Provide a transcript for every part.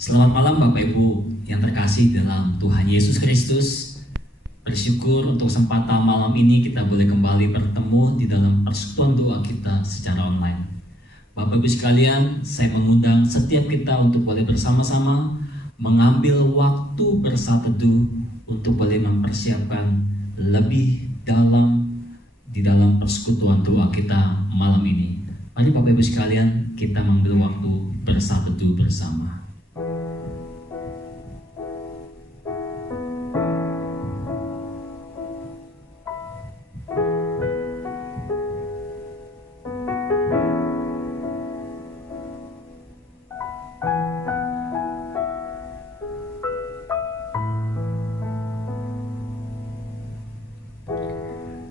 Selamat malam Bapak Ibu yang terkasih dalam Tuhan Yesus Kristus. Bersyukur untuk kesempatan malam ini kita boleh kembali bertemu di dalam persekutuan doa kita secara online. Bapak Ibu sekalian, saya mengundang setiap kita untuk boleh bersama-sama mengambil waktu bersateduh untuk boleh mempersiapkan lebih dalam di dalam persekutuan doa kita malam ini. Mari Bapak Ibu sekalian, kita mengambil waktu bersateduh bersama.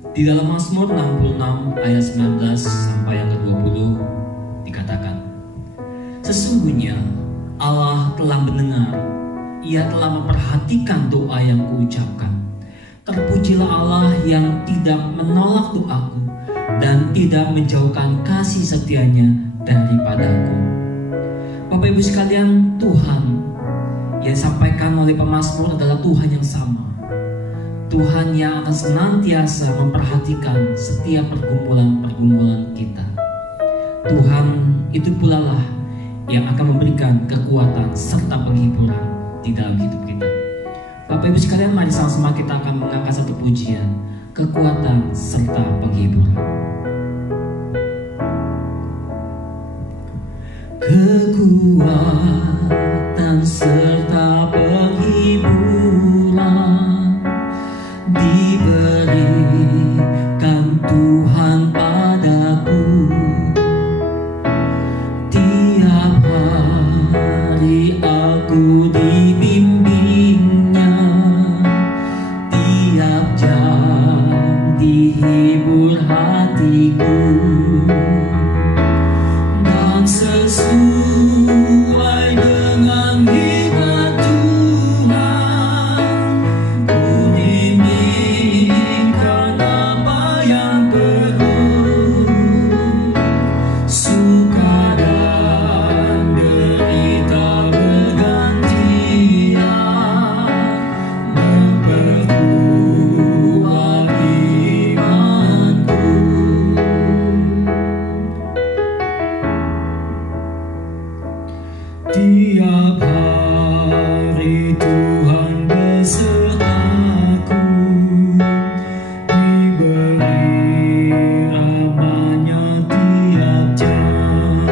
Di dalam Mazmur 66 ayat 19 sampai yang ke-20 dikatakan, sesungguhnya Allah telah mendengar, Ia telah memperhatikan doa yang kuucapkan. Terpujilah Allah yang tidak menolak doaku dan tidak menjauhkan kasih setianya daripadaku. Bapak Ibu sekalian, Tuhan yang disampaikan oleh pemazmur adalah Tuhan yang sama. Tuhan yang akan senantiasa memperhatikan setiap pergumulan-pergumulan kita. Tuhan itu pula lah yang akan memberikan kekuatan serta penghiburan di dalam hidup kita. Bapak Ibu sekalian, mari sama-sama kita akan mengangkat satu pujian, kekuatan serta penghiburan. Kekuatan serta penghiburan diberikan Tuhan padaku. Tiap hari aku dibimbingnya, tiap jam dihibur hatiku, dan sesuai dengan hikmat Tuhan ku inginkan apa yang perlu, suka dan derita bergantian, memperkuat imanku. Tiap hari Tuhan besertaku, diberi ramanya tiap jam,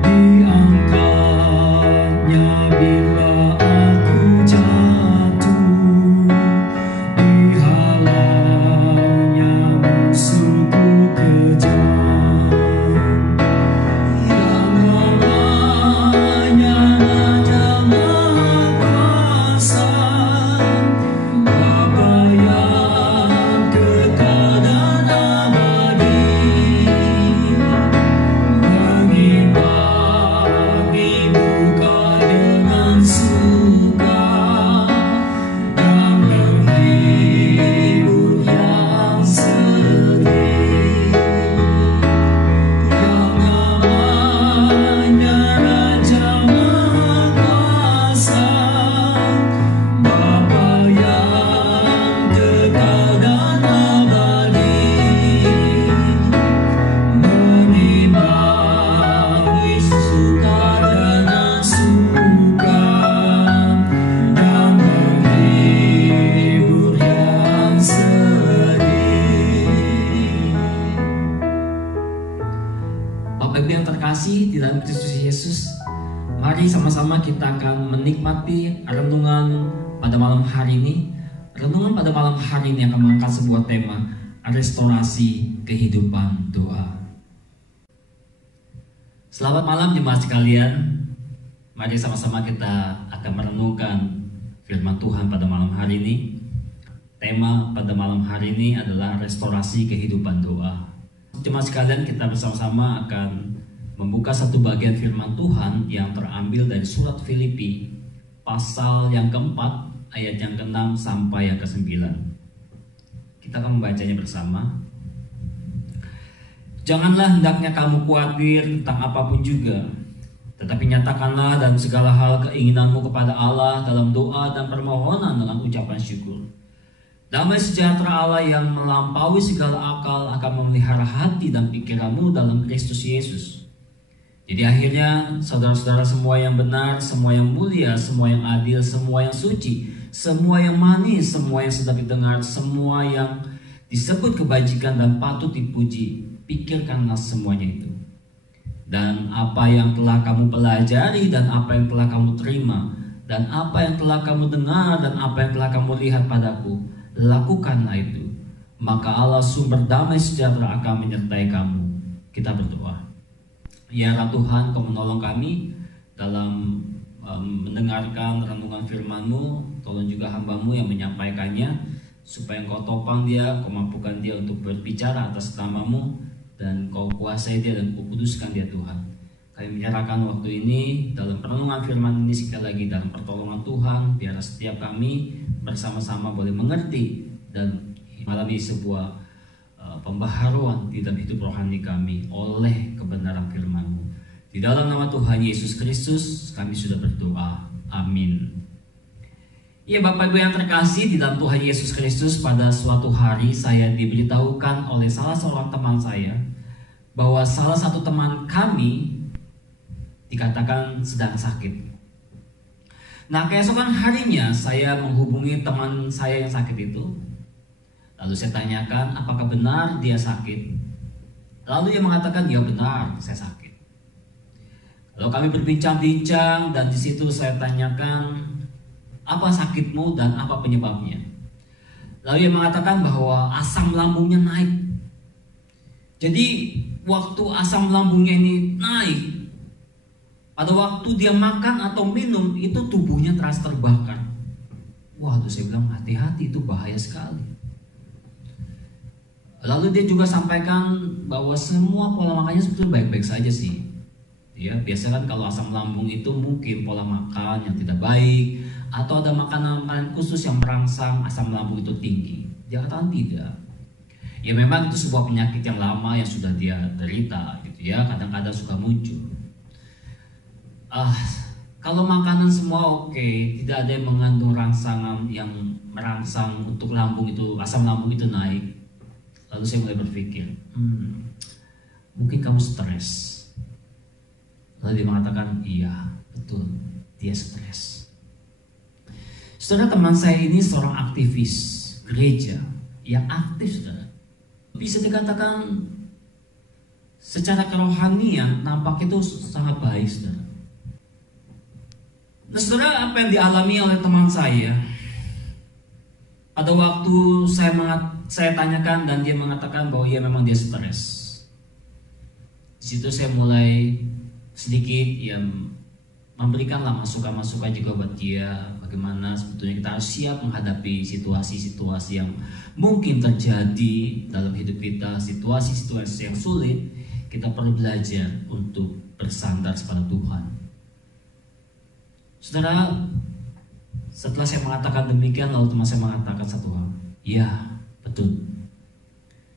diangkatnya bila aku jatuh, dihalangnya musuhku kejam. Yang namanya Raja Maha Kuasa, Bapa yang kekal dan abadi, mengimbangi duka dengan suka dan menghibur yang sedih. Yang namanya Raja Maha Kuasa, Bapa yang kekal dan abadi, menimbangi suka dengan suka dan menghibur yang sedih. Bapak Ibu yang terkasih di dalam Kristus Yesus, mari sama-sama kita akan menikmati renungan pada malam hari ini. Renungan pada malam hari ini akan mengangkat sebuah tema, restorasi kehidupan doa. Selamat malam jemaat sekalian. Mari sama-sama kita akan merenungkan firman Tuhan pada malam hari ini. Tema pada malam hari ini adalah restorasi kehidupan doa. Jemaat sekalian, kita bersama-sama akan membuka satu bagian firman Tuhan yang terambil dari surat Filipi pasal yang keempat ayat yang ke-6 sampai yang ke-9. Kita akan membacanya bersama. Janganlah hendaknya kamu khawatir tentang apapun juga, Tetapi nyatakanlah dalam segala hal keinginanmu kepada Allah dalam doa dan permohonan dengan ucapan syukur. Damai sejahtera Allah yang melampaui segala akal akan memelihara hati dan pikiranmu dalam Kristus Yesus. Jadi akhirnya saudara-saudara, semua yang benar, semua yang mulia, semua yang adil, semua yang suci, semua yang manis, semua yang sedap didengar, semua yang disebut kebajikan dan patut dipuji, pikirkanlah semuanya itu. Dan apa yang telah kamu pelajari, dan apa yang telah kamu terima, dan apa yang telah kamu dengar, dan apa yang telah kamu lihat padaku, lakukanlah itu. Maka Allah sumber damai sejahtera akan menyertai kamu. Kita berdoa. Ya Tuhan, Kau menolong kami dalam mendengarkan renungan firman-Mu. Tolong juga hamba-Mu yang menyampaikannya, supaya Engkau topang dia, Kau mampukan dia untuk berbicara atas nama-Mu, dan Kau kuasai dia dan Kau kuduskan dia Tuhan. Kami menyerahkan waktu ini dalam perenungan firman ini sekali lagi dalam pertolongan Tuhan. Biar setiap kami bersama-sama boleh mengerti dan mengalami sebuah pembaharuan di dalam hidup rohani kami oleh kebenaran firman-Mu. Di dalam nama Tuhan Yesus Kristus kami sudah berdoa. Amin. Ya Bapak Ibu yang terkasih di dalam Tuhan Yesus Kristus, pada suatu hari saya diberitahukan oleh salah seorang teman saya bahwa salah satu teman kami dikatakan sedang sakit. Nah, keesokan harinya saya menghubungi teman saya yang sakit itu. Lalu saya tanyakan apakah benar dia sakit. Lalu dia mengatakan ya benar, saya sakit. Lalu kami berbincang-bincang dan di situ saya tanyakan apa sakitmu dan apa penyebabnya. Lalu dia mengatakan bahwa asam lambungnya naik. Jadi waktu asam lambungnya ini naik, pada waktu dia makan atau minum itu tubuhnya terasa terbakar. Waduh, saya bilang hati-hati, itu bahaya sekali. Lalu dia juga sampaikan bahwa semua pola makannya sebetulnya baik-baik saja sih. Ya, biasanya kan kalau asam lambung itu mungkin pola makan yang tidak baik, atau ada makanan-makanan khusus yang merangsang asam lambung itu tinggi. Dia katakan tidak. Ya memang itu sebuah penyakit yang lama yang sudah dia derita gitu ya, kadang-kadang suka muncul. Kalau makanan semua oke, tidak ada yang mengandung rangsangan yang merangsang untuk lambung itu, asam lambung itu naik. Lalu saya mulai berpikir, mungkin kamu stres. Lalu dia mengatakan, iya betul, dia stres. Saudara, teman saya ini seorang aktivis gereja yang aktif, saudara. Bisa dikatakan secara kerohanian nampak itu sangat baik, saudara. Nah, saudara, apa yang dialami oleh teman saya pada waktu saya tanyakan dan dia mengatakan bahwa iya memang dia stres. Di situ saya mulai sedikit memberikanlah masukan-masukan juga buat dia, bagaimana sebetulnya kita harus siap menghadapi situasi-situasi yang mungkin terjadi dalam hidup kita, situasi-situasi yang sulit. Kita perlu belajar untuk bersandar kepada Tuhan. Saudara, setelah saya mengatakan demikian, lalu teman saya mengatakan satu hal, iya betul,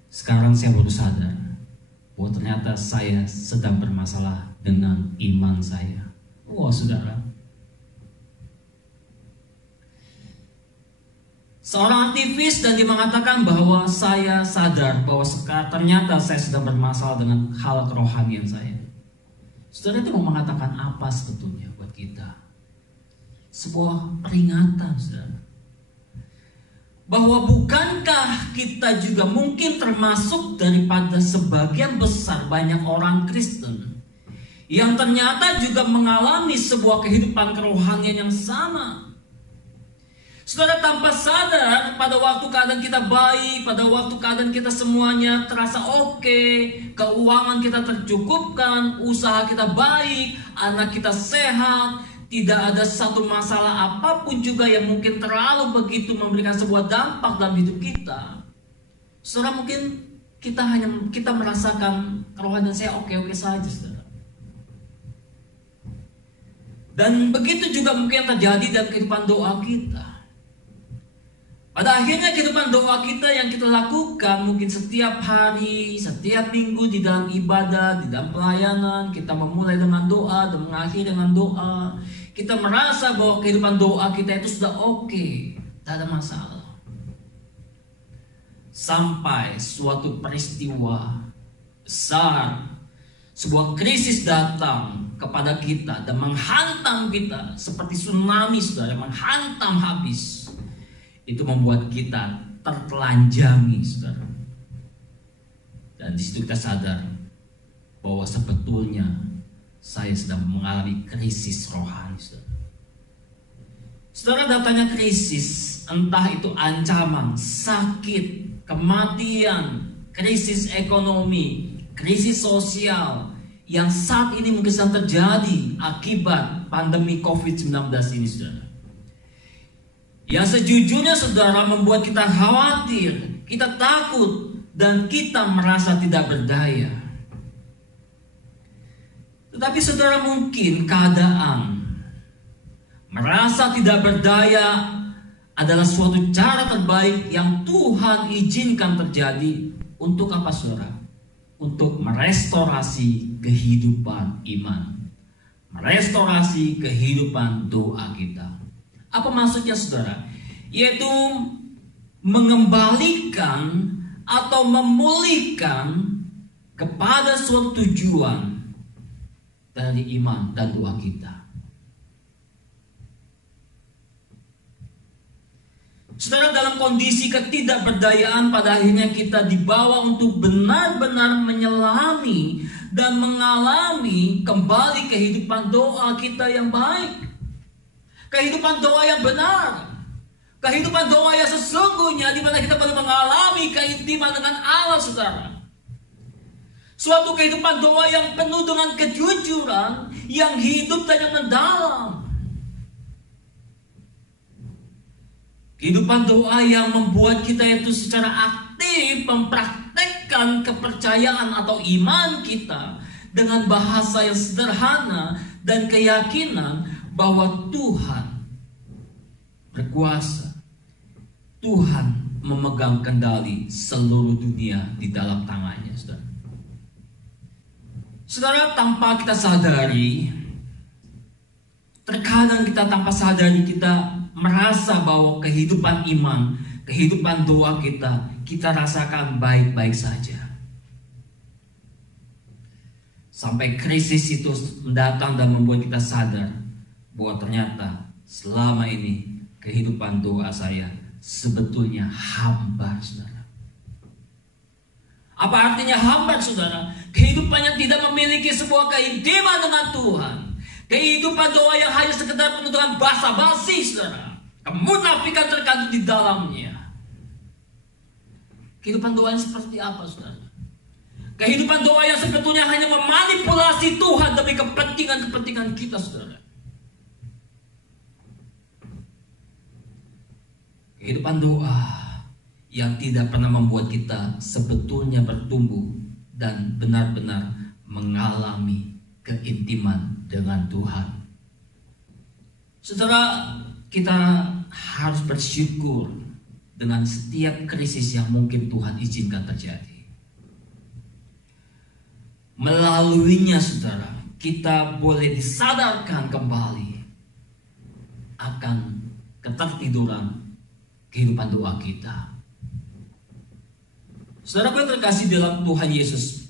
sekarang saya baru sadar bahwa ternyata saya sedang bermasalah dengan iman saya. Wah, saudara, seorang aktivis dan dia mengatakan bahwa saya sadar bahwa ternyata saya sedang bermasalah dengan hal kerohanian saya. Saudara, itu mau mengatakan apa sebetulnya buat kita? Sebuah peringatan, saudara, bahwa bukankah kita juga mungkin termasuk daripada sebagian besar banyak orang Kristen yang ternyata juga mengalami sebuah kehidupan kerohanian yang sama. Saudara, tanpa sadar pada waktu keadaan kita baik, pada waktu keadaan kita semuanya terasa oke, keuangan kita tercukupkan, usaha kita baik, anak kita sehat, tidak ada satu masalah apapun juga yang mungkin terlalu begitu memberikan sebuah dampak dalam hidup kita. Saudara, mungkin kita merasakan kerohanian saya oke-oke saja, saudara. Dan begitu juga mungkin terjadi dalam kehidupan doa kita. Pada akhirnya kehidupan doa kita yang kita lakukan mungkin setiap hari, setiap minggu di dalam ibadah, di dalam pelayanan, kita memulai dengan doa dan mengakhiri dengan doa. Kita merasa bahwa kehidupan doa kita itu sudah oke, tidak ada masalah. Sampai suatu peristiwa besar, sebuah krisis datang kepada kita dan menghantam kita seperti tsunami, saudara, menghantam habis. Itu membuat kita tertelanjangi, saudara. Dan di situ kita sadar bahwa sebetulnya saya sedang mengalami krisis rohani, saudara. Saudara, datangnya krisis, entah itu ancaman, sakit, kematian, krisis ekonomi, krisis sosial yang saat ini mungkin sedang terjadi akibat pandemi COVID-19 ini, saudara. Yang sejujurnya, saudara, membuat kita khawatir, kita takut, dan kita merasa tidak berdaya. Tetapi saudara, mungkin keadaan merasa tidak berdaya adalah suatu cara terbaik yang Tuhan izinkan terjadi. Untuk apa, saudara? Untuk merestorasi kehidupan iman, merestorasi kehidupan doa kita. Apa maksudnya, saudara? Yaitu mengembalikan atau memulihkan kepada suatu tujuan dari iman dan doa kita. Saudara, dalam kondisi ketidakberdayaan, pada akhirnya kita dibawa untuk benar-benar menyelami dan mengalami kembali kehidupan doa kita yang baik. Kehidupan doa yang benar, kehidupan doa yang sesungguhnya, di mana kita perlu mengalami keintiman dengan Allah, saudara. Suatu kehidupan doa yang penuh dengan kejujuran, yang hidup dan yang mendalam. Kehidupan doa yang membuat kita itu secara aktif mempraktekkan kepercayaan atau iman kita dengan bahasa yang sederhana dan keyakinan bahwa Tuhan berkuasa. Tuhan memegang kendali seluruh dunia di dalam tangannya, saudara. Saudara, tanpa kita sadari, terkadang kita tanpa sadari kita merasa bahwa kehidupan iman, kehidupan doa kita rasakan baik-baik saja. Sampai krisis itu mendatang dan membuat kita sadar bahwa ternyata selama ini kehidupan doa saya sebetulnya hambar, saudara. Apa artinya hambar, saudara? Kehidupannya tidak memiliki sebuah keintiman dengan Tuhan. Kehidupan doa yang hanya sekedar penuh dengan basa-basi, saudara. Kemunafikan terkandung di dalamnya. Kehidupan doa yang seperti apa, saudara? Kehidupan doa yang sebetulnya hanya memanipulasi Tuhan demi kepentingan-kepentingan kita, saudara. Kehidupan doa yang tidak pernah membuat kita sebetulnya bertumbuh dan benar-benar mengalami keintiman dengan Tuhan. Saudara, kita harus bersyukur dengan setiap krisis yang mungkin Tuhan izinkan terjadi. Melaluinya, saudara, kita boleh disadarkan kembali akan ketertiduran kehidupan doa kita. Saudara yang terkasih dalam Tuhan Yesus,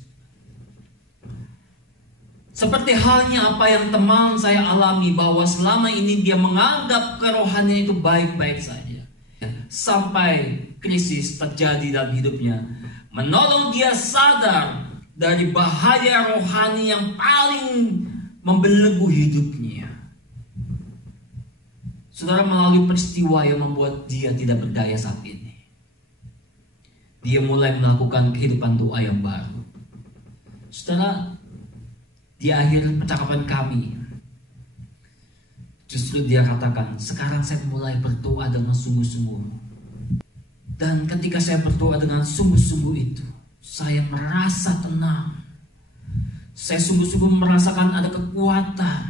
seperti halnya apa yang teman saya alami, bahwa selama ini dia menganggap kerohanian itu baik-baik saja, sampai krisis terjadi dalam hidupnya, menolong dia sadar dari bahaya rohani yang paling membelenggu hidupnya. Saudara, melalui peristiwa yang membuat dia tidak berdaya saat ini, dia mulai melakukan kehidupan doa yang baru. Saudara, di akhir percakapan kami, justru dia katakan, sekarang saya mulai berdoa dengan sungguh-sungguh. Dan ketika saya berdoa dengan sungguh-sungguh itu, saya merasa tenang. Saya sungguh-sungguh merasakan ada kekuatan.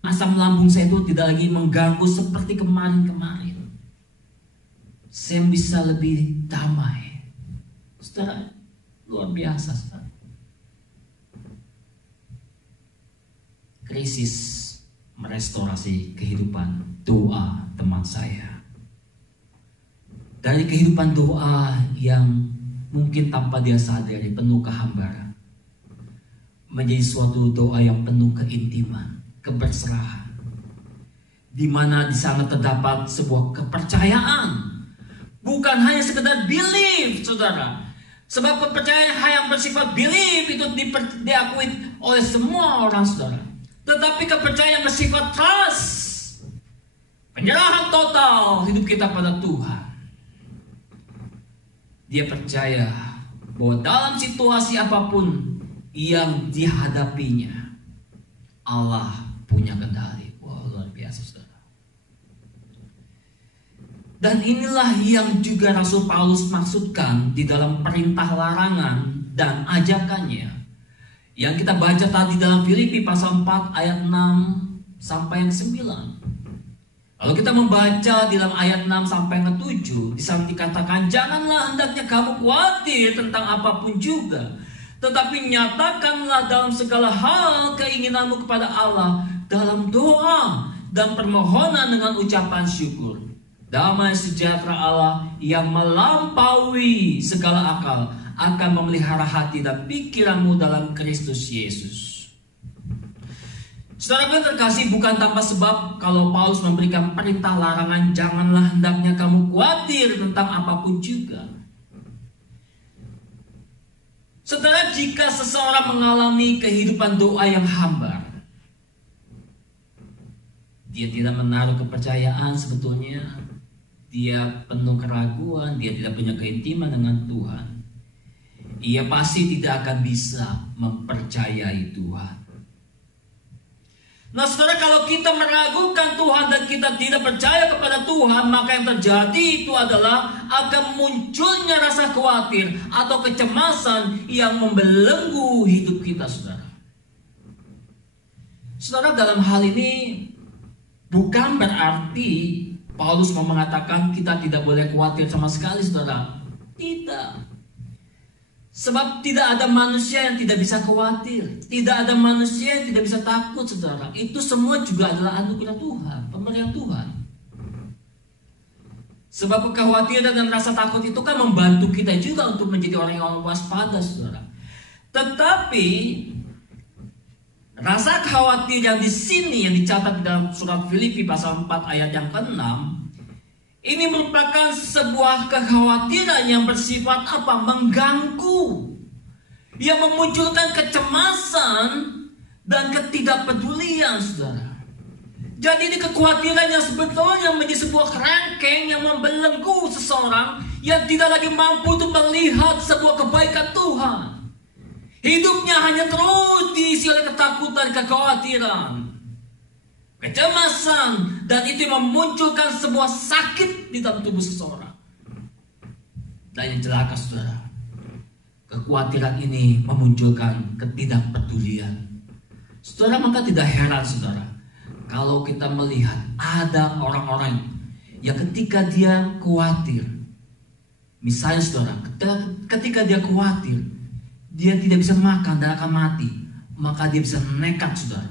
Asam lambung saya itu tidak lagi mengganggu seperti kemarin-kemarin. saya bisa lebih damai. Saudara, luar biasa, saudara. Krisis merestorasi kehidupan doa teman saya. Dari kehidupan doa yang mungkin tanpa dia sadari penuh kehambaran, menjadi suatu doa yang penuh keintiman, keberserahan, di mana di sana terdapat sebuah kepercayaan, bukan hanya sekedar belief, saudara. Sebab kepercayaan yang bersifat belief itu diakui oleh semua orang, saudara. Tetapi kepercayaan yang bersifat trust, penyerahan total hidup kita pada Tuhan. Dia percaya bahwa dalam situasi apapun yang dihadapinya, Allah punya kendali. Wah, luar biasa, saudara. Dan inilah yang juga Rasul Paulus maksudkan di dalam perintah larangan dan ajakannya, yang kita baca tadi dalam Filipi pasal 4 ayat 6 sampai yang 9. Lalu kita membaca di dalam ayat 6 sampai yang 7, di sana dikatakan, janganlah hendaknya kamu khawatir tentang apapun juga, tetapi nyatakanlah dalam segala hal keinginanmu kepada Allah dalam doa dan permohonan dengan ucapan syukur. Damai sejahtera Allah yang melampaui segala akal akan memelihara hati dan pikiranmu dalam Kristus Yesus. Saudara yang terkasih, bukan tanpa sebab kalau Paulus memberikan perintah larangan, janganlah hendaknya kamu khawatir tentang apapun juga. Saudara, jika seseorang mengalami kehidupan doa yang hambar, dia tidak menaruh kepercayaan sebetulnya, dia penuh keraguan, dia tidak punya keintiman dengan Tuhan, ia pasti tidak akan bisa mempercayai Tuhan. Nah, saudara, kalau kita meragukan Tuhan dan kita tidak percaya kepada Tuhan, maka yang terjadi itu adalah akan munculnya rasa khawatir atau kecemasan yang membelenggu hidup kita, saudara. Saudara, dalam hal ini bukan berarti Paulus mau mengatakan kita tidak boleh khawatir sama sekali, saudara. Tidak. Sebab tidak ada manusia yang tidak bisa khawatir, tidak ada manusia yang tidak bisa takut, saudara. Itu semua juga adalah anugerah Tuhan, pemberian Tuhan. Sebab kekhawatiran dan rasa takut itu kan membantu kita juga untuk menjadi orang yang waspada, saudara. Tetapi rasa khawatir yang di sini yang dicatat di dalam surat Filipi pasal 4 ayat yang ke-6, ini merupakan sebuah kekhawatiran yang bersifat apa? Mengganggu, yang memunculkan kecemasan dan ketidakpedulian, saudara. Jadi ini kekhawatiran yang sebetulnya menjadi sebuah kerangkeng yang membelenggu seseorang yang tidak lagi mampu untuk melihat sebuah kebaikan Tuhan. Hidupnya hanya terus diisi oleh ketakutan, kekhawatiran, kecemasan, dan itu memunculkan sebuah sakit di dalam tubuh seseorang. Dan yang celaka, saudara, kekhawatiran ini memunculkan ketidakpedulian. Saudara, maka tidak heran, saudara, kalau kita melihat ada orang-orang yang ketika dia khawatir, misalnya, saudara, ketika dia khawatir, dia tidak bisa makan dan akan mati, maka dia bisa nekat, saudara.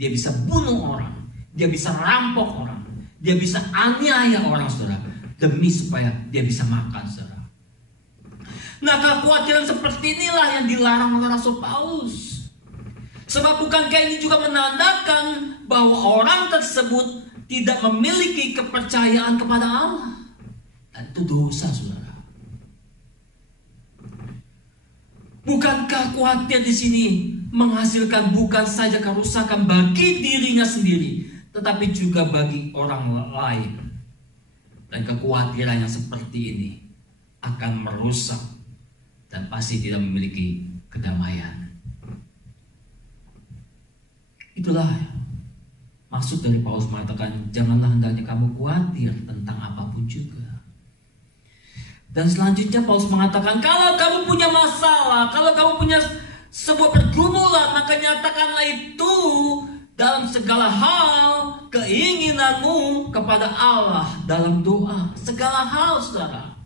Dia bisa bunuh orang, dia bisa rampok orang, dia bisa aniaya orang, saudara, demi supaya dia bisa makan, saudara. Nah, kekhawatiran seperti inilah yang dilarang oleh Rasul Paulus. Sebab bukankah ini juga menandakan bahwa orang tersebut tidak memiliki kepercayaan kepada Allah? Dan itu dosa, saudara. Bukankah khawatir di sini menghasilkan bukan saja kerusakan bagi dirinya sendiri, tetapi juga bagi orang lain. Dan kekhawatiran yang seperti ini akan merusak dan pasti tidak memiliki kedamaian. Itulah maksud dari Paulus mengatakan, janganlah hendaknya kamu khawatir tentang apapun juga. Dan selanjutnya Paulus mengatakan, kalau kamu punya masalah, kalau kamu punya sebuah pergumulan, maka nyatakanlah itu dalam segala hal keinginanmu kepada Allah dalam doa. Segala hal, saudara.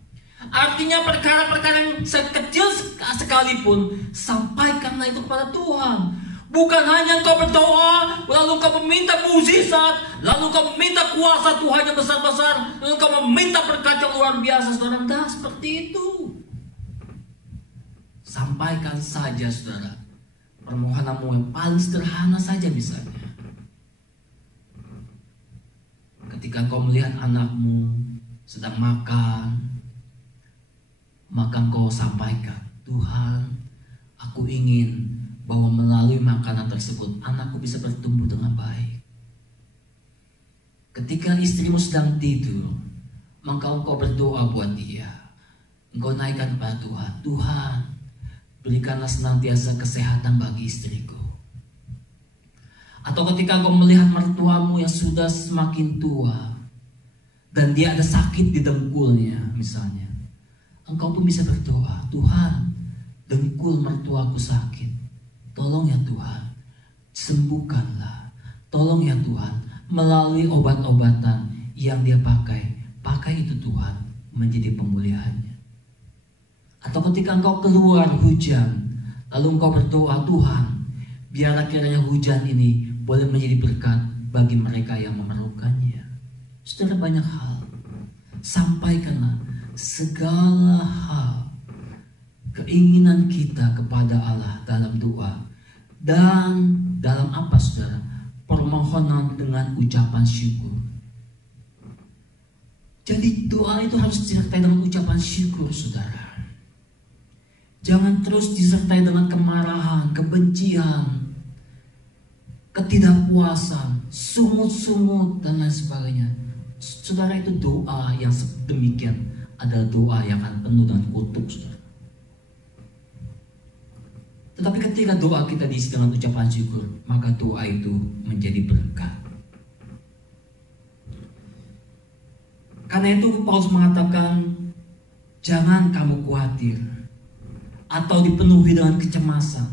Artinya perkara-perkara yang sekecil sekalipun, sampaikanlah itu kepada Tuhan. Bukan hanya kau berdoa, lalu kau meminta mukjizat, lalu kau meminta kuasa Tuhan yang besar-besar, lalu kau meminta berkat yang luar biasa, saudara. Tidak seperti itu. Sampaikan saja, saudara, permohonanmu yang paling sederhana saja misalnya. Ketika kau melihat anakmu sedang makan, maka kau sampaikan, Tuhan, aku ingin bahwa melalui makanan tersebut anakku bisa bertumbuh dengan baik. Ketika istrimu sedang tidur, maka engkau berdoa buat dia. Engkau naikkan kepada Tuhan, Tuhan, berikanlah senantiasa kesehatan bagi istriku. Atau ketika engkau melihat mertuamu yang sudah semakin tua dan dia ada sakit di dengkulnya misalnya, engkau pun bisa berdoa, Tuhan, dengkul mertuaku sakit, tolong ya Tuhan, sembuhkanlah. Tolong ya Tuhan, melalui obat-obatan yang dia pakai itu Tuhan menjadi pemulihannya. Atau ketika engkau keluar hujan, lalu engkau berdoa, Tuhan, biarlah kiranya hujan ini boleh menjadi berkat bagi mereka yang memerlukannya. Saudara, banyak hal. Sampaikanlah segala hal keinginan kita kepada Allah dalam doa. Dan dalam apa, saudara? Permohonan dengan ucapan syukur. Jadi doa itu harus disertai dengan ucapan syukur, saudara. Jangan terus disertai dengan kemarahan, kebencian, ketidakpuasan, sungut-sungut, dan lain sebagainya. Saudara, itu doa yang demikian adalah doa yang akan penuh dengan kutuk, saudara. Tetapi ketika doa kita diisi dengan ucapan syukur, maka doa itu menjadi berkat. Karena itu Paulus mengatakan, jangan kamu khawatir atau dipenuhi dengan kecemasan.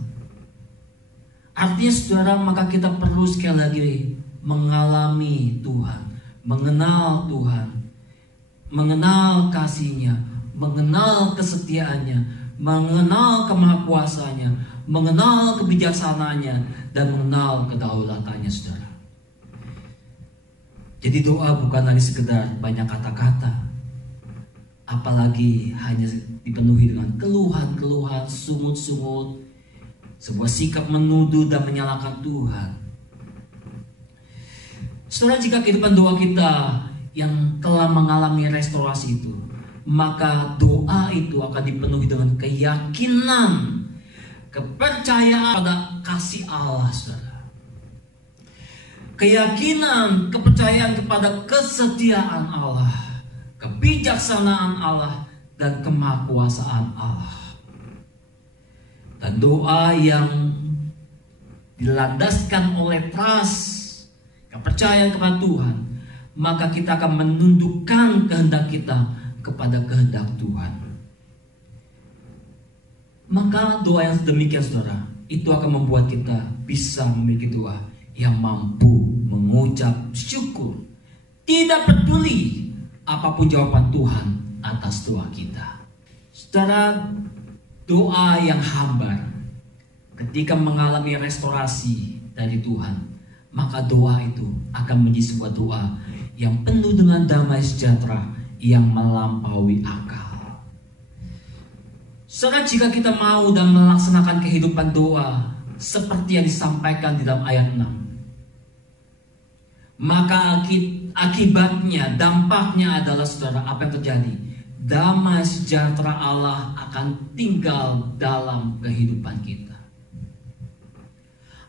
Artinya, saudara, maka kita perlu sekali lagi mengalami Tuhan, mengenal Tuhan, mengenal kasih-Nya, mengenal kesetiaannya, mengenal kemahakuasanya, mengenal kebijaksanaannya, dan mengenal kedaulatannya, saudara. Jadi doa bukan lagi sekedar banyak kata-kata, apalagi hanya dipenuhi dengan keluhan-keluhan, sungut-sungut, sebuah sikap menuduh dan menyalahkan Tuhan. Saudara, jika kehidupan doa kita yang telah mengalami restorasi itu, maka doa itu akan dipenuhi dengan keyakinan, kepercayaan pada kasih Allah, saudara. Keyakinan, kepercayaan kepada kesetiaan Allah, kebijaksanaan Allah, dan kemahakuasaan Allah. Dan doa yang dilandaskan oleh trust, kepercayaan kepada Tuhan, maka kita akan menundukkan kehendak kita kepada kehendak Tuhan. Maka doa yang sedemikian, saudara, itu akan membuat kita bisa memiliki doa yang mampu mengucap syukur, tidak peduli apapun jawaban Tuhan atas doa kita. Saudara, doa yang hambar ketika mengalami restorasi dari Tuhan, maka doa itu akan menjadi sebuah doa yang penuh dengan damai sejahtera yang melampaui akal. Saudara, jika kita mau dan melaksanakan kehidupan doa seperti yang disampaikan di dalam ayat 6, maka akibatnya, dampaknya adalah, saudara, apa yang terjadi? Damai sejahtera Allah akan tinggal dalam kehidupan kita.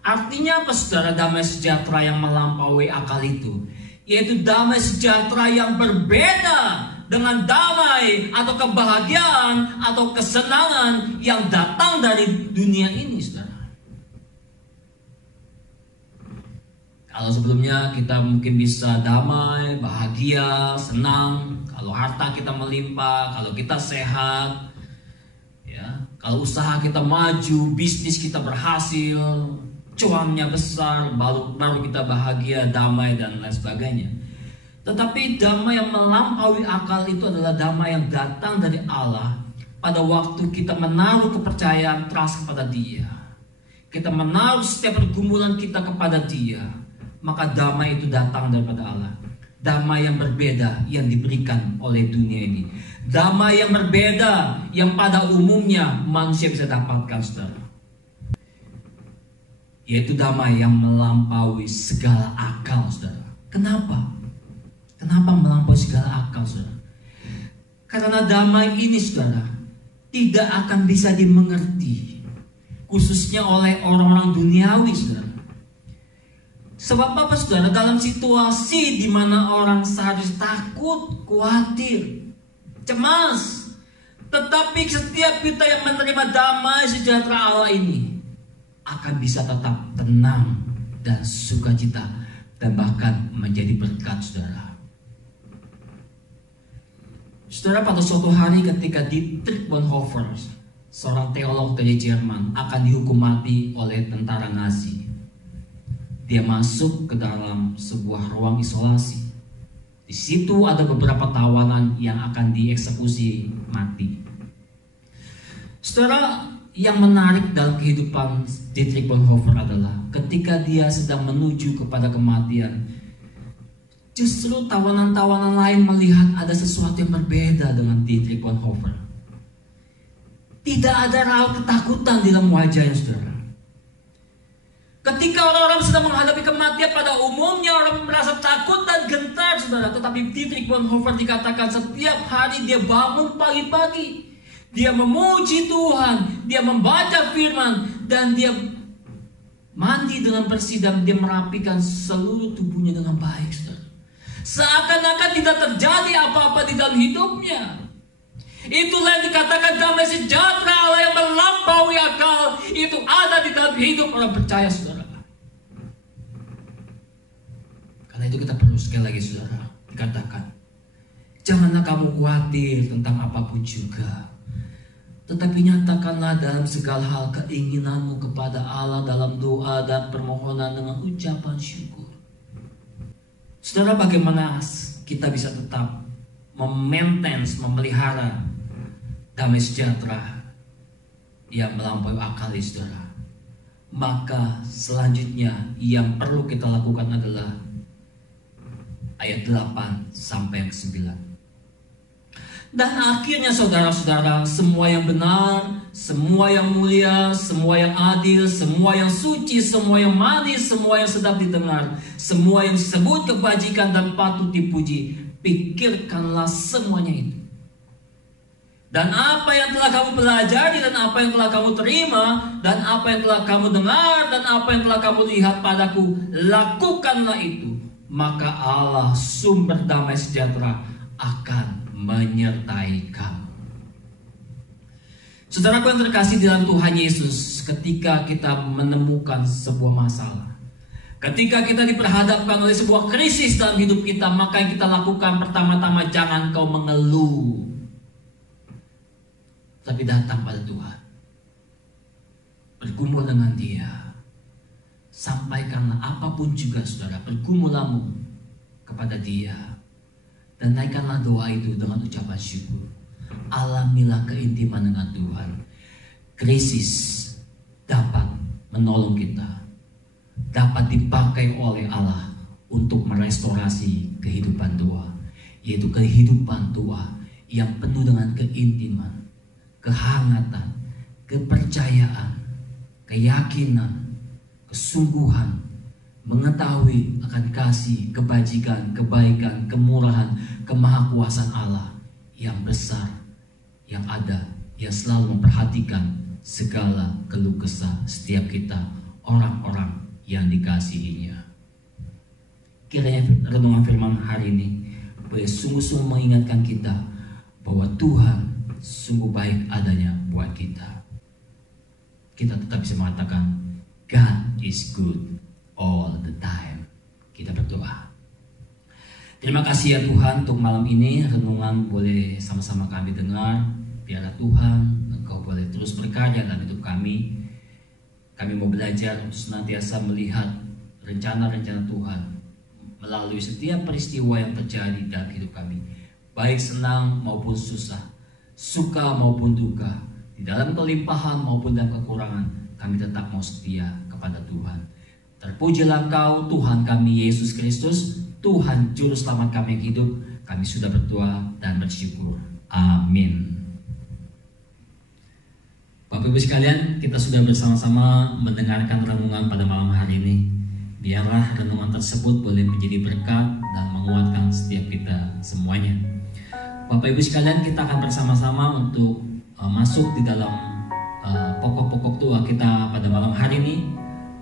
Artinya apa, saudara, damai sejahtera yang melampaui akal itu? Yaitu damai sejahtera yang berbeda dengan damai atau kebahagiaan atau kesenangan yang datang dari dunia ini, saudara. Kalau sebelumnya kita mungkin bisa damai, bahagia, senang, kalau harta kita melimpah, kalau kita sehat, ya, kalau usaha kita maju, bisnis kita berhasil, cuannya besar, baru kita bahagia, damai, dan lain sebagainya. Tetapi damai yang melampaui akal itu adalah damai yang datang dari Allah pada waktu kita menaruh kepercayaan, trust kepada Dia. Kita menaruh setiap pergumulan kita kepada Dia, maka damai itu datang daripada Allah. Damai yang berbeda yang diberikan oleh dunia ini. Damai yang berbeda yang pada umumnya manusia bisa dapatkan, saudara. Yaitu damai yang melampaui segala akal, saudara. Kenapa? Kenapa melampaui segala akal, saudara? Karena damai ini, saudara, tidak akan bisa dimengerti, khususnya oleh orang-orang duniawi, saudara. Sebab apa, saudara? Dalam situasi di mana orang seharusnya takut, khawatir, cemas, tetapi setiap kita yang menerima damai sejahtera Allah ini akan bisa tetap tenang dan sukacita dan bahkan menjadi berkat, saudara. Saudara, pada suatu hari ketika Dietrich Bonhoeffer, seorang teolog dari Jerman, akan dihukum mati oleh tentara Nazi. Dia masuk ke dalam sebuah ruang isolasi. Di situ ada beberapa tawanan yang akan dieksekusi mati. Saudara, yang menarik dalam kehidupan Dietrich Bonhoeffer adalah ketika dia sedang menuju kepada kematian, justru tawanan-tawanan lain melihat ada sesuatu yang berbeda dengan Dietrich Bonhoeffer. Tidak ada raut ketakutan di dalam wajahnya, saudara. Ketika orang-orang sedang menghadapi kematian, pada umumnya orang merasa takut dan gentar, saudara. Tetapi Dietrich Bonhoeffer dikatakan setiap hari dia bangun pagi-pagi, dia memuji Tuhan, dia membaca firman, dan dia mandi dengan bersih, dan dia merapikan seluruh tubuhnya dengan baik, saudara. Seakan-akan tidak terjadi apa-apa di dalam hidupnya. Itulah yang dikatakan damai sejahtera Allah yang melampaui akal. Itu ada di dalam hidup orang percaya, saudara. Karena itu kita perlu sekali lagi, saudara, dikatakan, janganlah kamu khawatir tentang apapun juga, tetapi nyatakanlah dalam segala hal keinginanmu kepada Allah dalam doa dan permohonan dengan ucapan syukur. Saudara, bagaimana kita bisa tetap memelihara damai sejahtera yang melampaui akal, saudara? Maka selanjutnya yang perlu kita lakukan adalah ayat 8 sampai 9. Dan akhirnya, saudara-saudara, semua yang benar, semua yang mulia, semua yang adil, semua yang suci, semua yang manis, semua yang sedap didengar, semua yang disebut kebajikan dan patut dipuji, pikirkanlah semuanya itu. Dan apa yang telah kamu pelajari, dan apa yang telah kamu terima, dan apa yang telah kamu dengar, dan apa yang telah kamu lihat padaku, lakukanlah itu. Maka Allah sumber damai sejahtera akan menyertai kamu. Saudaraku yang terkasih di dalam Tuhan Yesus, ketika kita menemukan sebuah masalah, ketika kita diperhadapkan oleh sebuah krisis dalam hidup kita, maka yang kita lakukan pertama-tama, jangan kau mengeluh, tapi datang pada Tuhan, bergumul dengan Dia. Sampaikanlah apapun juga, saudara, bergumulanmu kepada Dia, dan naikkanlah doa itu dengan ucapan syukur. Alamilah keintiman dengan Tuhan. Krisis dapat menolong kita, dapat dipakai oleh Allah untuk merestorasi kehidupan tua, yaitu kehidupan tua yang penuh dengan keintiman, kehangatan, kepercayaan, keyakinan, kesungguhan, mengetahui akan kasih, kebajikan, kebaikan, kemurahan, kemahakuasaan Allah yang besar, yang ada, yang selalu memperhatikan segala keluh kesah setiap kita, orang-orang yang dikasihinya. Kiranya renungan firman hari ini boleh sungguh-sungguh mengingatkan kita bahwa Tuhan sungguh baik adanya buat kita. Kita tetap bisa mengatakan God is good all the time. Kita berdoa. Terima kasih ya Tuhan untuk malam ini, renungan boleh sama-sama kami dengar. Biarlah Tuhan, Engkau boleh terus berkarya dalam hidup kami. Kami mau belajar untuk senantiasa melihat rencana-rencana Tuhan melalui setiap peristiwa yang terjadi dalam hidup kami, baik senang maupun susah, suka maupun duka, di dalam kelimpahan maupun dalam kekurangan. Kami tetap mau setia kepada Tuhan. Terpujilah Engkau Tuhan kami Yesus Kristus, Tuhan Juru Selamat kami yang hidup. Kami sudah berdoa dan bersyukur. Amin. Bapak Ibu sekalian, kita sudah bersama-sama mendengarkan renungan pada malam hari ini. Biarlah renungan tersebut boleh menjadi berkat dan menguatkan setiap kita semuanya. Bapak Ibu sekalian, kita akan bersama-sama untuk masuk di dalam pokok-pokok doa kita pada malam hari ini.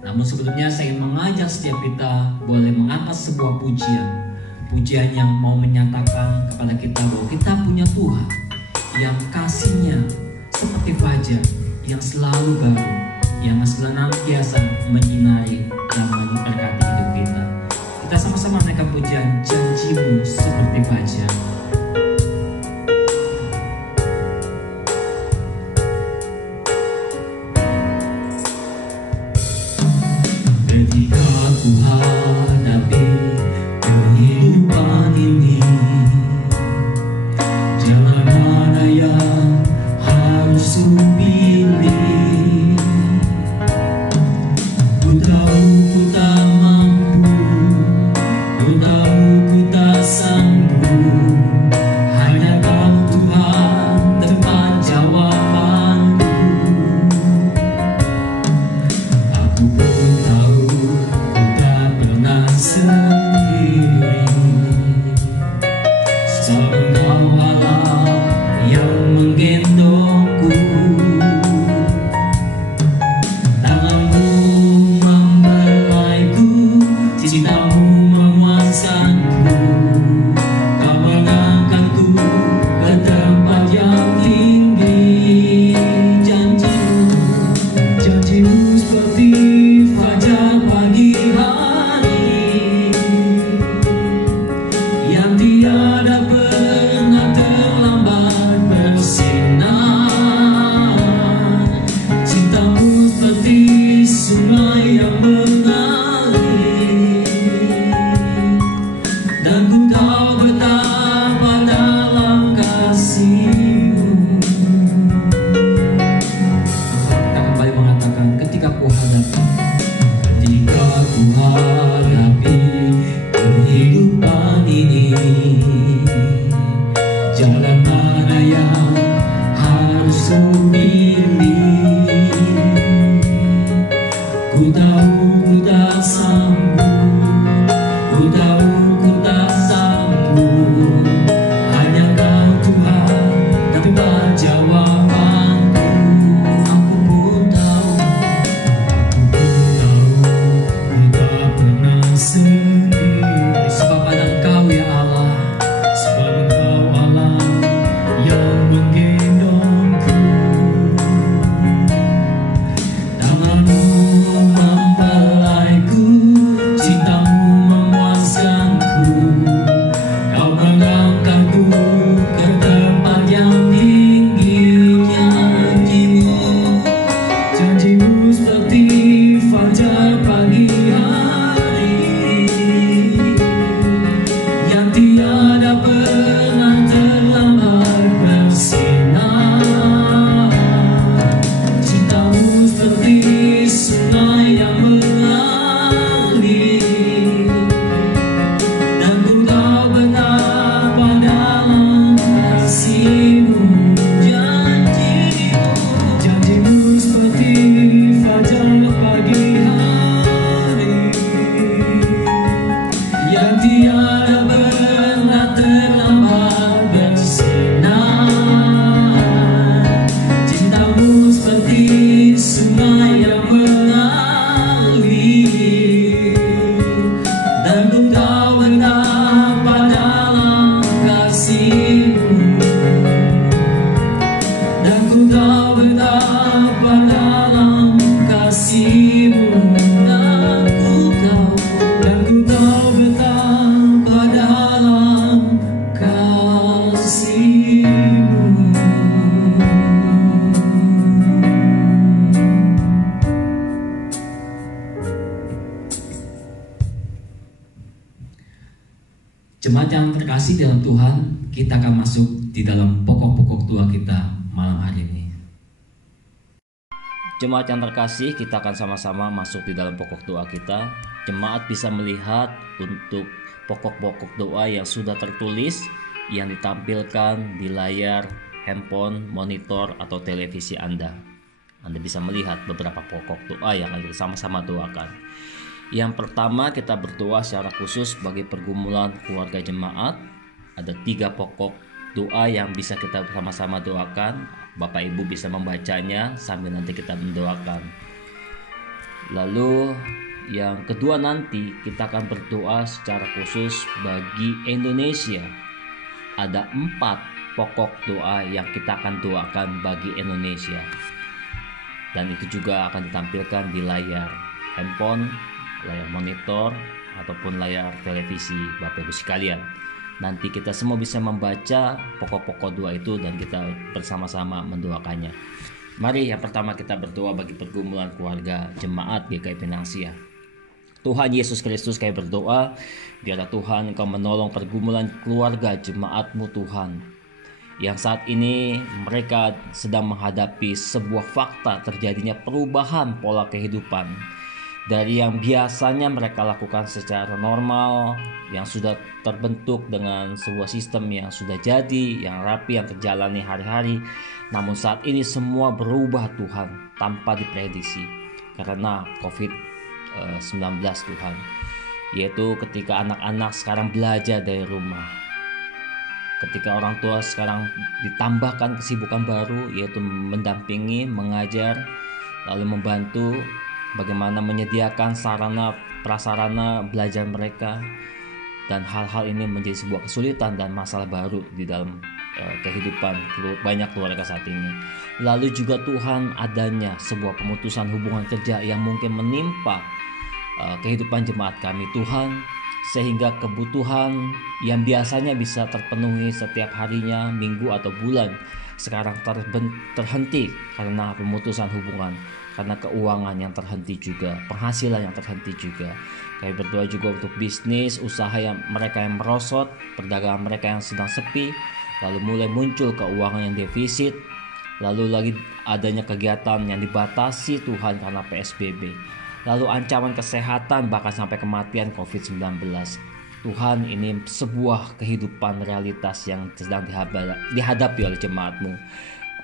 Namun sebelumnya saya ingin mengajak setiap kita boleh mengangkat sebuah pujian yang mau menyatakan kepada kita bahwa kita punya Tuhan yang kasih-Nya seperti fajar yang selalu baru, yang senantiasa menyinari dan memberkati hidup kita. Kita sama-sama naikkan pujian Janji-Mu seperti fajar. Ketika ku hadapi kehidupan ini, jalan mana yang harus ku pilih? Ku tahu ku tak mampu, ku tahu ku tak sanggup. Hanya Kau Tuhan tempat jawabanku. Aku pun tahu ku tak pernah sendiri, sebab Engkau Allah yang menggendongku. Tangan-Mu membelaiku, cinta-Mu memuaskanku. Kau mengangkatku ke tempat yang tinggi. Janji-Mu seperti fajar pagi hari, yang tiada pernah terlambat bersinar. Cinta-Mu seperti sungai yang mengalir, dan ku tahu betapa dalam kasih-Mu. Kita kembali mengatakan ketika ku hadapi kehidupan ini, jalan mana yang harus ku pilih? Ku tahu ku tak sanggup, ku tahu ku tak sanggup. Hanya Kau Tuhan tempat jawabanku. Aku pun tahu ku tak pernah sendiri, sebab ada Engkau ya Allah, sebab Engkau Allah yang menggendongku. Tangan-Mu membelaiku, cinta-Mu memuaskanku. Kau mengangkatku ke tempat yang tinggi. Janji-Mu seperti fajar pagi hari, yang tiada pernah terlambat bersinar. Cinta-Mu seperti sungai yang mengalir, dan ku tahu betapa dalam kasih-Mu. Janji-Mu seperti fajar pagi hari, yang tiada pernah terlambat bersinar. Cinta-Mu seperti sungai yang mengalir, dan ku tahu betapa dalam kasih-Mu. Dan ku tahu betapa dalam kasih-Mu. Dan ku tahu betapa Jemaat yang terkasih dalam Tuhan, kita akan masuk di dalam pokok-pokok doa kita malam hari ini. Jemaat yang terkasih, kita akan sama-sama masuk di dalam pokok doa kita. Jemaat bisa melihat untuk pokok-pokok doa yang sudah tertulis, yang ditampilkan di layar handphone, monitor, atau televisi Anda. Anda bisa melihat beberapa pokok doa yang akan kita sama-sama doakan. Yang pertama, kita berdoa secara khusus bagi pergumulan keluarga jemaat. Ada 3 pokok doa yang bisa kita sama-sama doakan. Bapak Ibu bisa membacanya sambil nanti kita mendoakan. Lalu yang kedua, nanti kita akan berdoa secara khusus bagi Indonesia. Ada 4 pokok doa yang kita akan doakan bagi Indonesia. Dan itu juga akan ditampilkan di layar handphone, layar monitor, ataupun layar televisi Bapak Ibu sekalian. Nanti kita semua bisa membaca pokok-pokok doa itu dan kita bersama-sama mendoakannya. Mari yang pertama kita berdoa bagi pergumulan keluarga jemaat GKI Pinang Sia. Tuhan Yesus Kristus, kami berdoa biarlah Tuhan Engkau menolong pergumulan keluarga jemaat-Mu Tuhan, yang saat ini mereka sedang menghadapi sebuah fakta terjadinya perubahan pola kehidupan dari yang biasanya mereka lakukan secara normal, yang sudah terbentuk dengan sebuah sistem yang sudah jadi, yang rapi, yang terjalani hari-hari. Namun saat ini semua berubah Tuhan tanpa diprediksi karena COVID-19 Tuhan, yaitu ketika anak-anak sekarang belajar dari rumah, ketika orang tua sekarang ditambahkan kesibukan baru, yaitu mendampingi, mengajar, lalu membantu bagaimana menyediakan sarana prasarana belajar mereka, dan hal-hal ini menjadi sebuah kesulitan dan masalah baru di dalam kehidupan banyak keluarga saat ini. Lalu juga Tuhan, adanya sebuah pemutusan hubungan kerja yang mungkin menimpa kehidupan jemaat kami Tuhan, sehingga kebutuhan yang biasanya bisa terpenuhi setiap harinya, minggu atau bulan, sekarang terhenti karena pemutusan hubungan, karena keuangan yang terhenti juga, penghasilan yang terhenti juga. Kami berdoa juga untuk bisnis, usaha yang mereka yang merosot, perdagangan mereka yang sedang sepi, lalu mulai muncul keuangan yang defisit, lalu lagi adanya kegiatan yang dibatasi Tuhan karena PSBB, lalu ancaman kesehatan bahkan sampai kematian COVID-19. Tuhan, ini sebuah kehidupan realitas yang sedang dihadapi oleh jemaat-Mu.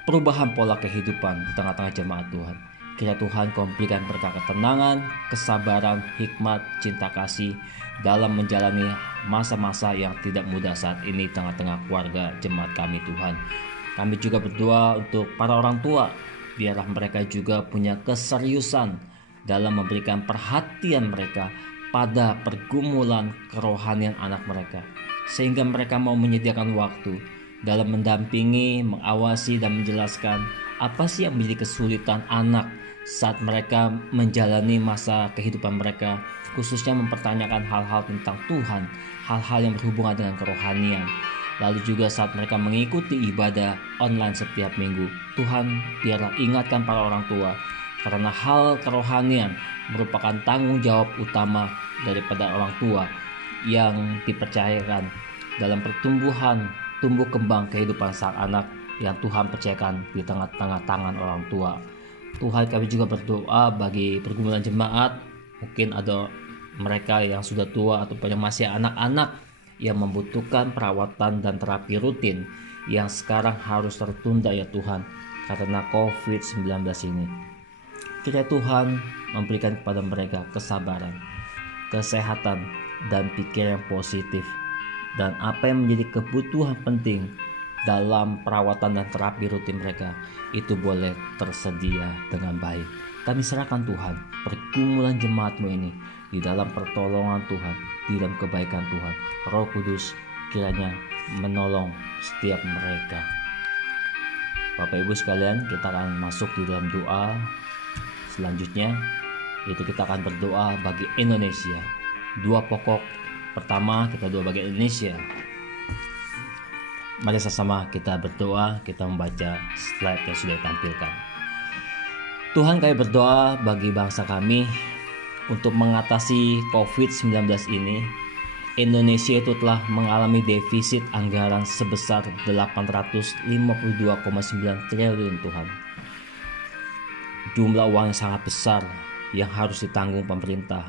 Perubahan pola kehidupan di tengah-tengah jemaat Tuhan. Kiranya Tuhan Kau berikan berkat ketenangan, kesabaran, hikmat, cinta kasih dalam menjalani masa-masa yang tidak mudah saat ini di tengah-tengah keluarga jemaat kami Tuhan. Kami juga berdoa untuk para orang tua, biarlah mereka juga punya keseriusan dalam memberikan perhatian mereka pada pergumulan kerohanian anak mereka, sehingga mereka mau menyediakan waktu dalam mendampingi, mengawasi, dan menjelaskan apa sih yang menjadi kesulitan anak saat mereka menjalani masa kehidupan mereka, khususnya mempertanyakan hal-hal tentang Tuhan, hal-hal yang berhubungan dengan kerohanian. Lalu juga saat mereka mengikuti ibadah online setiap minggu, Tuhan biarlah ingatkan para orang tua, karena hal kerohanian merupakan tanggung jawab utama daripada orang tua yang dipercayakan dalam pertumbuhan, tumbuh kembang kehidupan sang anak yang Tuhan percayakan di tengah-tengah tangan orang tua. Tuhan, kami juga berdoa bagi pergumulan jemaat, mungkin ada mereka yang sudah tua ataupun yang masih anak-anak yang membutuhkan perawatan dan terapi rutin yang sekarang harus tertunda ya Tuhan karena COVID-19 ini. Kiranya Tuhan memberikan kepada mereka kesabaran, kesehatan, dan pikiran yang positif, dan apa yang menjadi kebutuhan penting dalam perawatan dan terapi rutin mereka itu boleh tersedia dengan baik. Kami serahkan Tuhan pergumulan jemaat-Mu ini di dalam pertolongan Tuhan, di dalam kebaikan Tuhan. Roh Kudus kiranya menolong setiap mereka. Bapak Ibu sekalian, kita akan masuk di dalam doa selanjutnya, yaitu kita akan berdoa bagi Indonesia. 2 pokok. Pertama, kita doa bagi Indonesia. Mari sama-sama kita berdoa, kita membaca slide yang sudah ditampilkan. Tuhan, kami berdoa bagi bangsa kami untuk mengatasi COVID-19 ini. Indonesia itu telah mengalami defisit anggaran sebesar 852,9 triliun Tuhan. Jumlah uang yang sangat besar yang harus ditanggung pemerintah.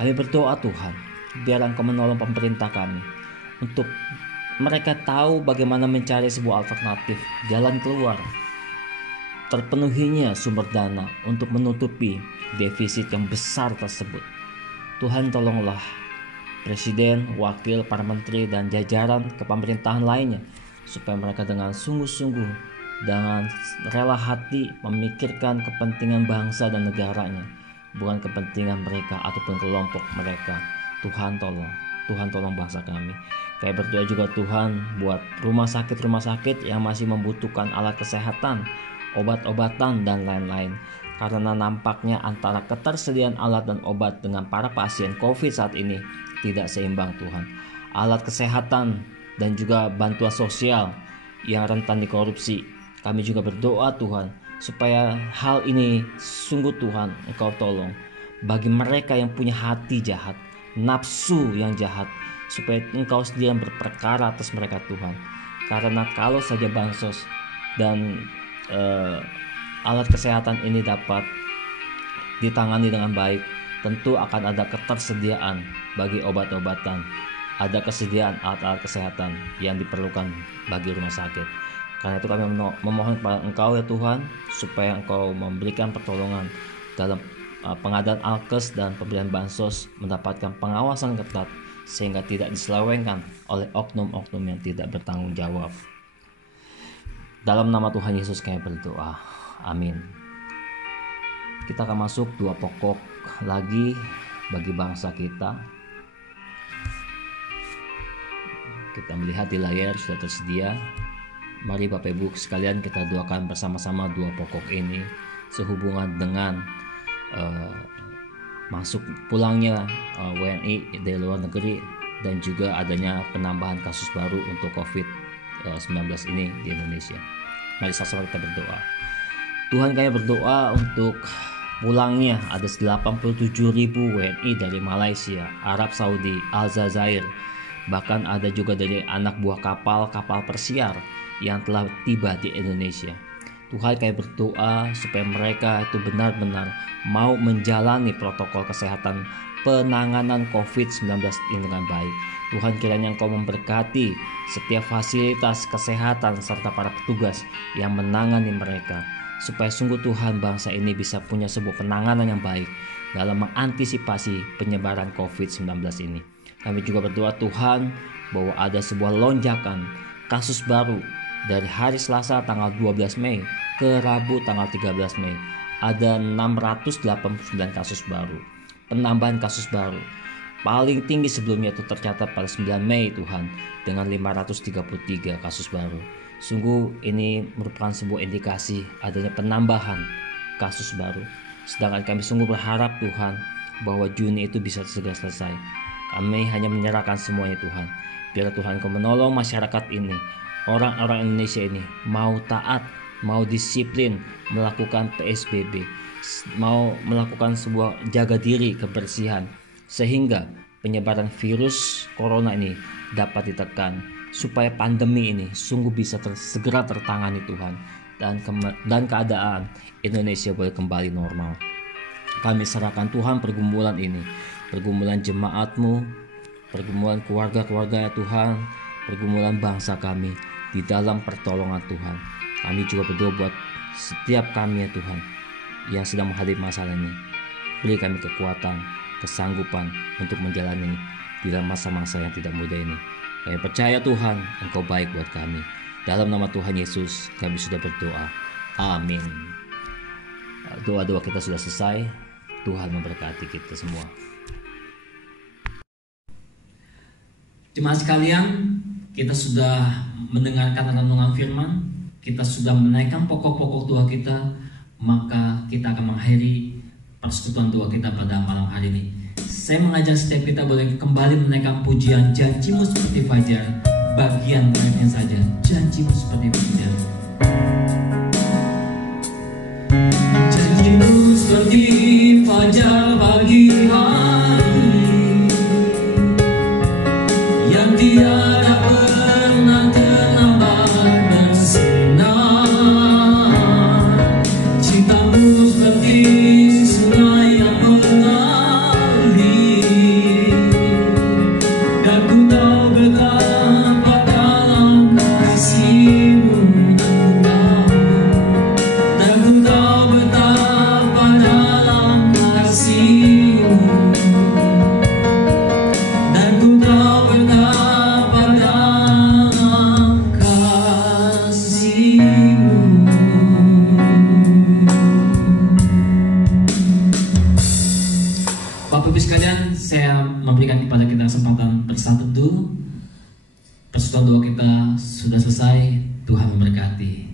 Kami berdoa Tuhan, biar Engkau menolong pemerintah kami untuk mereka tahu bagaimana mencari sebuah alternatif jalan keluar, terpenuhinya sumber dana untuk menutupi defisit yang besar tersebut. Tuhan tolonglah Presiden, Wakil, para menteri, dan jajaran kepemerintahan lainnya supaya mereka dengan sungguh-sungguh, dengan rela hati memikirkan kepentingan bangsa dan negaranya, bukan kepentingan mereka ataupun kelompok mereka. Tuhan tolong bangsa kami. Kayak berdoa juga Tuhan buat rumah sakit yang masih membutuhkan alat kesehatan, obat-obatan, dan lain-lain. Karena nampaknya antara ketersediaan alat dan obat dengan para pasien COVID saat ini tidak seimbang Tuhan. Alat kesehatan dan juga bantuan sosial yang rentan dikorupsi. Kami juga berdoa Tuhan supaya hal ini sungguh Tuhan Engkau tolong bagi mereka yang punya hati jahat, nafsu yang jahat, supaya Engkau sendiri yang berperkara atas mereka Tuhan. Karena kalau saja bansos dan alat kesehatan ini dapat ditangani dengan baik, tentu akan ada ketersediaan bagi obat-obatan, ada kesediaan alat-alat kesehatan yang diperlukan bagi rumah sakit. Karena itu kami memohon kepada Engkau ya Tuhan, supaya Engkau memberikan pertolongan dalam pengadaan alkes dan pemberian bansos mendapatkan pengawasan ketat sehingga tidak diselewengkan oleh oknum-oknum yang tidak bertanggung jawab. Dalam nama Tuhan Yesus kami berdoa. Amin. Kita akan masuk 2 pokok lagi bagi bangsa kita. Kita melihat di layar sudah tersedia. Mari Bapak Ibu sekalian kita doakan bersama-sama 2 pokok ini sehubungan dengan masuk pulangnya WNI dari luar negeri dan juga adanya penambahan kasus baru untuk COVID-19 ini di Indonesia. Mari sama-sama kita berdoa. Tuhan, kami berdoa untuk pulangnya ada 87.000 WNI dari Malaysia, Arab Saudi, Aljazair, bahkan ada juga dari anak buah kapal persiar yang telah tiba di Indonesia. Tuhan, kami berdoa supaya mereka itu benar-benar mau menjalani protokol kesehatan penanganan COVID-19 ini dengan baik. Tuhan, kiranya Engkau memberkati setiap fasilitas kesehatan serta para petugas yang menangani mereka, supaya sungguh Tuhan bangsa ini bisa punya sebuah penanganan yang baik dalam mengantisipasi penyebaran COVID-19 ini. Kami juga berdoa Tuhan bahwa ada sebuah lonjakan kasus baru dari hari Selasa tanggal 12 Mei ke Rabu tanggal 13 Mei. Ada 689 kasus baru, penambahan kasus baru. Paling tinggi sebelumnya itu tercatat pada 9 Mei Tuhan dengan 533 kasus baru. Sungguh ini merupakan sebuah indikasi adanya penambahan kasus baru. Sedangkan kami sungguh berharap Tuhan bahwa Juni itu bisa segera selesai. Kami hanya menyerahkan semuanya Tuhan. Biar Tuhan Kau menolong masyarakat ini, orang-orang Indonesia ini mau taat, mau disiplin melakukan PSBB, mau melakukan sebuah jaga diri kebersihan, sehingga penyebaran virus corona ini dapat ditekan, supaya pandemi ini sungguh bisa segera tertangani Tuhan, dan keadaan Indonesia boleh kembali normal. Kami serahkan Tuhan pergumulan ini, pergumulan jemaat-Mu, pergumulan keluarga-keluarga Tuhan, pergumulan bangsa kami di dalam pertolongan Tuhan. Kami juga berdoa buat setiap kami ya Tuhan yang sedang menghadapi masalah ini. Beri kami kekuatan, kesanggupan untuk menjalani di dalam masa-masa yang tidak mudah ini. Kami percaya Tuhan, Engkau baik buat kami. Dalam nama Tuhan Yesus kami sudah berdoa. Amin. Doa-doa kita sudah selesai. Tuhan memberkati kita semua. Jemaat sekalian, kita sudah mendengarkan renungan firman, kita sudah menaikkan pokok-pokok doa kita, maka kita akan mengakhiri persekutuan doa kita pada malam hari ini. Saya mengajak setiap kita boleh kembali menaikkan pujian Janjimu Seperti Fajar, bagian terakhirnya saja, Janjimu Seperti Fajar. Janjimu seperti fajar pagi hari, tiada pernah terlambat bersinar. Cintamu seperti sungai yang mengalir, dan ku tahu betapa dalam kasihmu. Dan ku tahu betapa dalam kasihmu. Dan ku tahu betapa dalam kasihmu. Bapak Ibu sekalian, saya memberikan kepada kita kesempatan bersatu teduh. Persekutuan doa kita sudah selesai. Tuhan memberkati.